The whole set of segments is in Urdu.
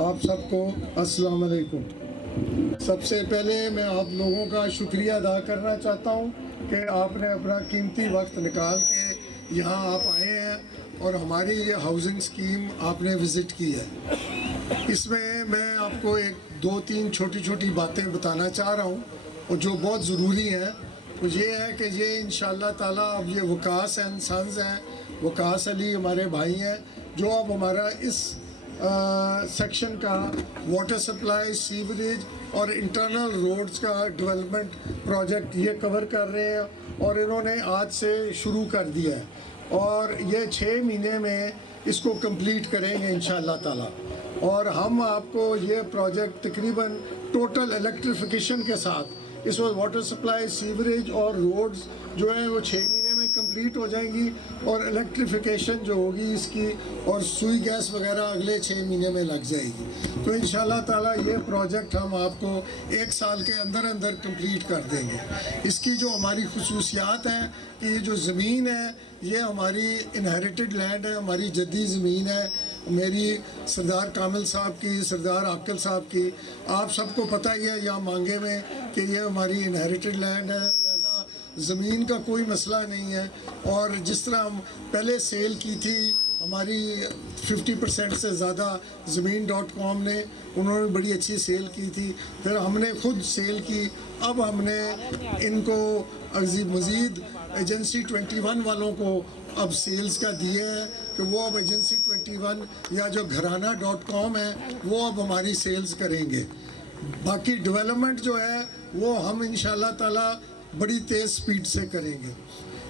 آپ سب کو السلام علیکم۔ سب سے پہلے میں آپ لوگوں کا شکریہ ادا کرنا چاہتا ہوں کہ آپ نے اپنا قیمتی وقت نکال کے یہاں آپ آئے ہیں اور ہماری یہ ہاؤسنگ اسکیم آپ نے وزٹ کی ہے۔ اس میں آپ کو ایک دو تین چھوٹی چھوٹی باتیں بتانا چاہ رہا ہوں اور جو بہت ضروری ہیں، وہ یہ ہے کہ یہ انشاءاللہ تعالیٰ اب یہ وکاس اینڈ سنز ہیں، وکاس علی ہمارے بھائی ہیں جو اب ہمارا اس سیکشن کا واٹر سپلائی، سیوریج اور انٹرنل روڈز کا ڈیولپمنٹ پروجیکٹ یہ کور کر رہے ہیں اور انہوں نے آج سے شروع کر دیا ہے اور یہ 6 مہینے میں اس کو کمپلیٹ کریں گے انشاءاللہ تعالیٰ۔ اور ہم آپ کو یہ پروجیکٹ تقریباً ٹوٹل الیکٹریفیکیشن کے ساتھ اس وقت واٹر سپلائی، سیوریج اور روڈز جو ہیں وہ 6 مہینے میں کمپلیٹ ہو جائیں گی اور الیکٹریفیکیشن جو ہوگی اس کی اور سوئی گیس وغیرہ اگلے 6 مہینے میں لگ جائے گی۔ تو انشاءاللہ تعالیٰ یہ پروجیکٹ ہم آپ کو 1 سال کے اندر کمپلیٹ کر دیں گے۔ اس کی جو ہماری خصوصیات ہیں کہ یہ جو زمین ہے یہ ہماری انہیریٹڈ لینڈ ہے، ہماری جدی زمین ہے، میری سردار کامل صاحب کی، سردار عاقل صاحب کی، آپ سب کو پتہ ہی ہے یہاں مانگے میں کہ یہ ہماری انہیریٹڈ لینڈ ہے، لہذا زمین کا کوئی مسئلہ نہیں ہے۔ اور جس طرح ہم پہلے سیل کی تھی ہماری 50% سے زیادہ زمین.com نے، انہوں نے بڑی اچھی سیل کی تھی، پھر ہم نے خود سیل کی، اب ہم نے ان کو مزید ایجنسی 21 والوں کو اب سیلز کا دیا ہے کہ وہ اب ایجنسی 21 یا جو گھرانہ.com ہے وہ اب ہماری سیلز کریں گے۔ باقی ڈیولپمنٹ جو ہے وہ ہم انشاءاللہ تعالیٰ بڑی تیز سپیڈ سے کریں گے۔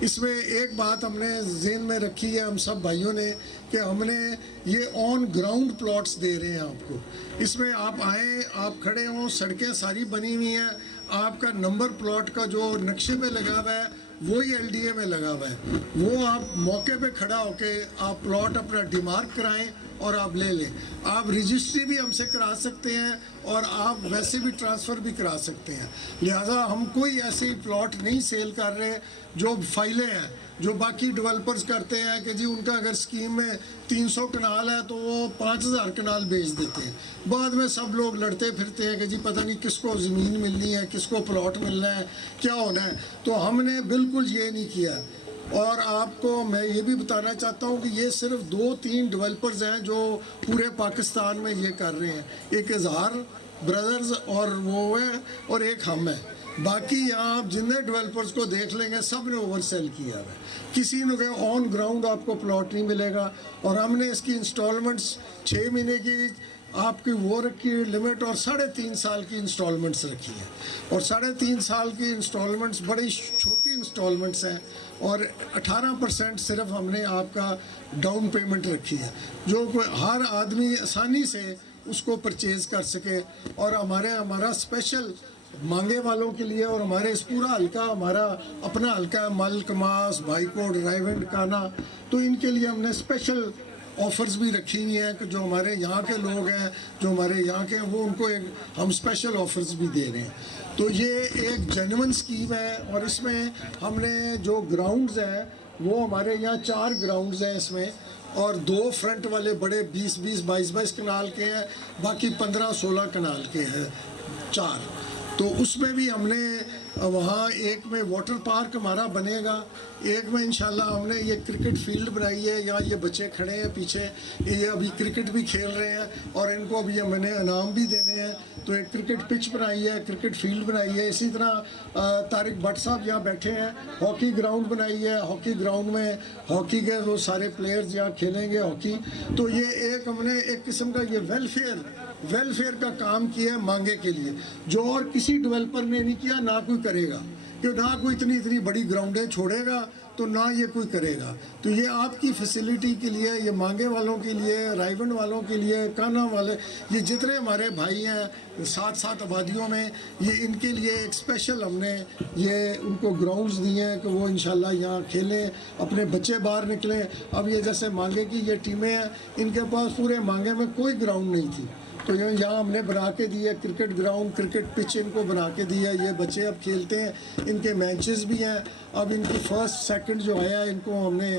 اس میں ایک بات ہم نے ذہن میں رکھی ہے ہم سب بھائیوں نے کہ ہم نے یہ آن گراؤنڈ پلاٹس دے رہے ہیں آپ کو۔ اس میں آپ آئیں، آپ کھڑے ہوں، سڑکیں ساری بنی ہوئی ہیں، آپ کا نمبر پلاٹ کا جو نقشے پہ لگا ہوا ہے وہی LDA میں لگا ہوا ہے، وہ آپ موقع پہ کھڑا ہو کے آپ پلاٹ اپنا ڈیمارک کرائیں اور آپ لے لیں۔ آپ رجسٹری بھی ہم سے کرا سکتے ہیں اور آپ ویسے بھی ٹرانسفر بھی کرا سکتے ہیں، لہٰذا ہم کوئی ایسے پلاٹ نہیں سیل کر رہے جو فائلیں ہیں، جو باقی ڈیولپرز کرتے ہیں کہ جی ان کا اگر اسکیم میں 300 کنال ہے تو وہ 5000 کنال بیچ دیتے ہیں، بعد میں سب لوگ لڑتے پھرتے ہیں کہ جی پتہ نہیں کس کو زمین ملنی ہے، کس کو پلاٹ ملنا ہے، کیا ہونا ہے۔ تو ہم نے بالکل یہ نہیں کیا۔ اور آپ کو میں یہ بھی بتانا چاہتا ہوں کہ یہ صرف 2-3 ڈیولپرز ہیں جو پورے پاکستان میں یہ کر رہے ہیں، ایک اظہار برادرز اور وہ ہیں اور ایک ہم ہیں۔ باقی یہاں آپ جتنے ڈیولپرز کو دیکھ لیں گے سب نے اوور سیل کیا ہے، کسی نے کہ آن گراؤنڈ آپ کو پلاٹ نہیں ملے گا۔ اور ہم نے اس کی انسٹالمنٹس 6 مہینے کی آپ کی وہ رکھی لمٹ اور 3.5 سال کی انسٹالمنٹس رکھی ہیں، اور 3.5 سال کی انسٹالمنٹس بڑی چھوٹی انسٹالمنٹس ہیں اور 18% صرف ہم نے آپ کا ڈاؤن پیمنٹ رکھی ہے جو ہر آدمی آسانی سے اس کو پرچیز کر سکے۔ اور ہمارا اسپیشل مانگے والوں کے لیے اور ہمارے اس پورا حلقہ ہمارا اپنا حلقہ ہے، ملک، ماس، بھائی کوٹ، رائیونڈ، کانا، تو ان کے لیے ہم نے اسپیشل آفرز بھی رکھی ہوئی ہیں کہ جو ہمارے یہاں کے لوگ ہیں، جو ہمارے یہاں کے ہیں، وہ ان کو ہم اسپیشل آفرز بھی دے رہے ہیں۔ تو یہ ایک جینوئن اسکیم ہے اور اس میں ہم نے جو گراؤنڈز ہیں وہ ہمارے یہاں 4 گراؤنڈز ہیں اس میں، اور 2 فرنٹ والے بڑے 20-20 22-22 کنال کے ہیں، باقی 15-16 کنال کے ہیں 4۔ تو اس میں بھی ہم نے وہاں ایک میں واٹر پارک ہمارا بنے گا، ایک میں انشاءاللہ ہم نے یہ کرکٹ فیلڈ بنائی ہے، یہاں یہ بچے کھڑے ہیں پیچھے، یہ ابھی کرکٹ بھی کھیل رہے ہیں اور ان کو ابھی میں نے انعام بھی دینے ہیں، تو ایک کرکٹ پچ بنائی ہے، کرکٹ فیلڈ بنائی ہے۔ اسی طرح طارق بٹ صاحب یہاں بیٹھے ہیں، ہاکی گراؤنڈ بنائی ہے، ہاکی گراؤنڈ میں ہاکی کے وہ سارے پلیئرز یہاں کھیلیں گے ہاکی۔ تو یہ ایک ہم نے ایک قسم کا یہ ویلفیئر کا کام کیا ہے مانگے کے لیے، جو اور کسی ڈیولپر نے نہیں کیا، نہ کوئی کرے گا، کہ نہ کوئی اتنی بڑی گراؤنڈیں چھوڑے گا تو نہ یہ کوئی کرے گا۔ تو یہ آپ کی فیسیلیٹی کے لیے، یہ مانگے والوں کے لیے، رائیونڈ والوں کے لیے، کانا والے، یہ جتنے ہمارے بھائی ہیں 7 آبادیوں میں، یہ ان کے لیے ایک اسپیشل ہم نے یہ ان کو گراؤنڈز دیے ہیں کہ وہ انشاءاللہ یہاں کھیلیں، اپنے بچے باہر نکلیں۔ اب یہ جیسے مانگے کی یہ ٹیمیں ہیں، ان کے پاس پورے مانگے میں کوئی گراؤنڈ نہیں تھی، تو یہاں ہم نے بنا کے دی ہے کرکٹ گراؤنڈ، کرکٹ پچ ان کو بنا کے دی ہے، یہ بچے اب کھیلتے ہیں، ان کے میچز بھی ہیں۔ اب ان کی فرسٹ سیکنڈ جو آیا ہے ان کو ہم نے